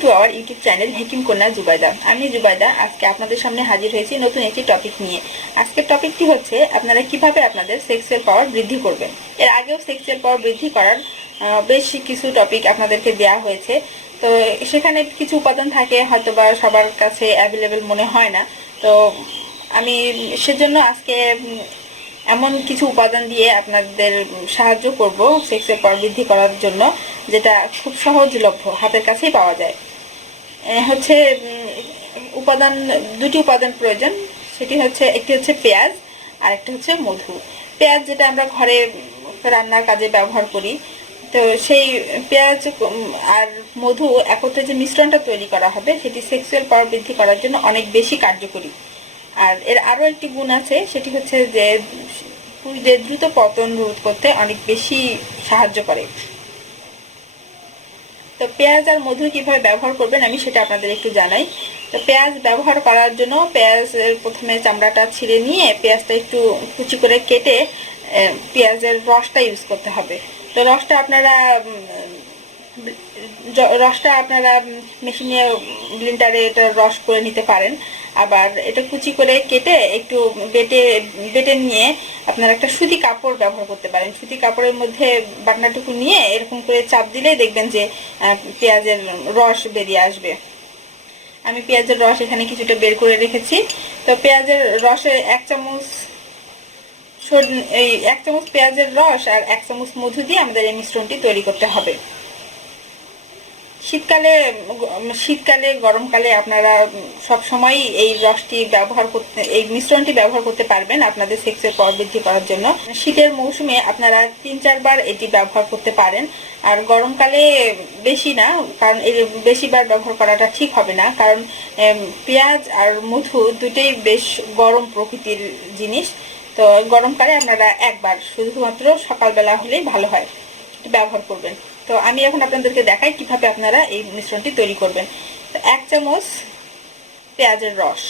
To our YouTube channel Hekim Kanya Jubaida আমি জুবাইদা আজকে আপনাদের সামনে হাজির হয়েছি নতুন একটি টপিক নিয়ে। আজকের টপিকটি হচ্ছে, আপনারা কীভাবে আপনাদের সেক্সুয়াল পাওয়ার বৃদ্ধি করবেন? এর আগেও সেক্সুয়াল পাওয়ার বৃদ্ধি করার বেশ কিছু টপিক আপনাদেরকে দেওয়া হয়েছে। তো সেখানে কিছু উপাদান থাকে হয়তো বা সবার কাছে অ্যাভেলেবেল মনে হয় না। তো আমি সেজন্য আজকে এমন কিছু উপাদান দিয়ে আপনাদের সাহায্য করব সেক্সের পাওয়ার বৃদ্ধি করার জন্য, যেটা খুব সহজলভ্য হাতের কাছেই পাওয়া যায়। হচ্ছে উপাদান, দুটি উপাদান প্রয়োজন। সেটি হচ্ছে, একটি হচ্ছে পেঁয়াজ আর একটা হচ্ছে মধু। পেঁয়াজ যেটা আমরা ঘরে রান্নার কাজে ব্যবহার করি, তো সেই পেঁয়াজ আর মধু একত্রে যে মিশ্রণটা তৈরি করা হবে, সেটি সেক্সুয়াল পাওয়ার বৃদ্ধি করার জন্য অনেক বেশি কার্যকরী। আর এর আরও একটি গুণ আছে, সেটি হচ্ছে যে পুরুষদের দ্রুত পতন রোধ করতে অনেক বেশি সাহায্য করে। তো পেঁয়াজ আর মধু কীভাবে ব্যবহার করবেন আমি সেটা আপনাদের একটু জানাই। তো পেঁয়াজ ব্যবহার করার জন্য পেঁয়াজের প্রথমে চামড়াটা ছিঁড়ে নিয়ে পেঁয়াজটা একটু কুচি করে কেটে পেঁয়াজের রসটা ইউজ করতে হবে। তো রসটা আপনারা রসটা আপনারা মেশিনে ব্লিন্ডারে এটা রস করে নিতে পারেন। আবার এটা কুচি করে কেটে একটু বেটে বেটে নিয়ে আপনারা একটা সুতি কাপড় ব্যবহার করতে পারেন। সুতি কাপড়ের মধ্যে বাটনাটুকু নিয়ে এরকম করে চাপ দিলেই দেখবেন যে পেঁয়াজের রস বেরিয়ে আসবে। আমি পেঁয়াজের রস এখানে কিছুটা বের করে রেখেছি। তো পেঁয়াজের রসে এক চামচ এই এক চামচ পেঁয়াজের রস আর এক চামচ মধু দিয়ে আমাদের এই মিশ্রণটি তৈরি করতে হবে। শীতকালে শীতকালে, গরমকালে আপনারা সব সময় এই রসটি ব্যবহার করতে, এই মিশ্রণটি ব্যবহার করতে পারবেন আপনাদের সেক্সের পর বৃদ্ধি করার জন্য। শীতের মৌসুমে আপনারা তিন, চারবার এটি ব্যবহার করতে পারেন। আর গরমকালে বেশি না, কারণ এই বেশিবার ব্যবহার করাটা ঠিক হবে না। কারণ পেঁয়াজ আর মধু দুটোই বেশ গরম প্রকৃতির জিনিস। তো গরমকালে আপনারা একবার, শুধুমাত্র সকালবেলা হলেই ভালো হয়। ব্যবহার করবেন। তো আমি এখন আপনাদেরকে দেখাই কীভাবে আপনারা এই মিশ্রণটি তৈরি করবেন। তো এক চামচ পেঁয়াজের রস।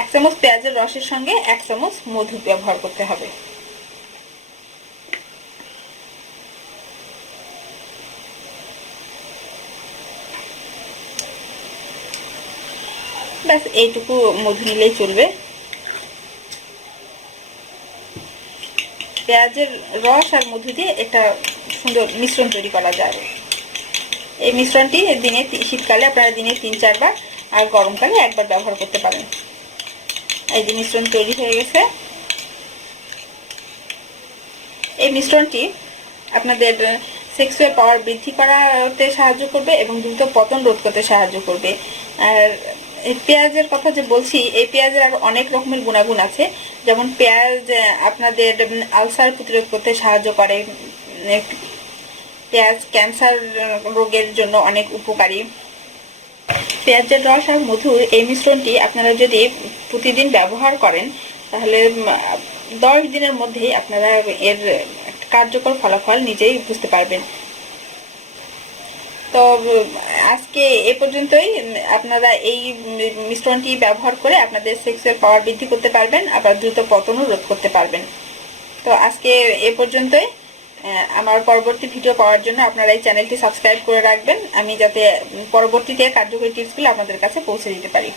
এক চামচ পেঁয়াজের রসের সঙ্গে এক চামচ মধু ব্যবহার করতে হবে। ব্যাস, এইটুকু মধু নিলেই চলবে। পেঁয়াজের রস আর মধু দিয়ে একটা সুন্দর মিশ্রণ তৈরি করা যাবে এই মিশ্রণটি দিনে শীতকালে আপনারা দিনে তিন, চারবার আর গরমকালে একবার ব্যবহার করতে পারেন। এই যে মিশ্রণ তৈরি হয়ে গেছে। এই মিশ্রণটি আপনাদের সেক্সুয়াল পাওয়ার বৃদ্ধি করাতে সাহায্য করবে এবং দ্রুত পতন রোধ করতে সাহায্য করবে। আর পেঁয়াজের কথা যে বলছি, এই পেঁয়াজের আরও অনেক রকমের গুণাগুণ আছে। যেমন পেঁয়াজ আপনাদের আলসার প্রতিরোধ করতে সাহায্য করে। পেঁয়াজ ক্যান্সার রোগের জন্য অনেক উপকারী। পেঁয়াজের রস আর মধুর এই মিশ্রণটি আপনারা যদি প্রতিদিন ব্যবহার করেন, তাহলে দশ দিনের মধ্যেই আপনারা এর কার্যকর ফলাফল নিজেই বুঝতে পারবেন। তো, আজকে এ পর্যন্তই। আপনারা এই মিশ্রণটি ব্যবহার করে আপনাদের সেক্সুয়াল পাওয়ার বৃদ্ধি করতে পারবেন, আবার দ্রুত পতনও রোধ করতে পারবেন। তো, আজকে এ পর্যন্তই। আমার পরবর্তী ভিডিও পাওয়ার জন্য আপনারা এই চ্যানেলটি সাবস্ক্রাইব করে রাখবেন। আমি যাতে পরবর্তীতে কার্যকরী টিপসগুলো আপনাদের কাছে পৌঁছে দিতে পারি।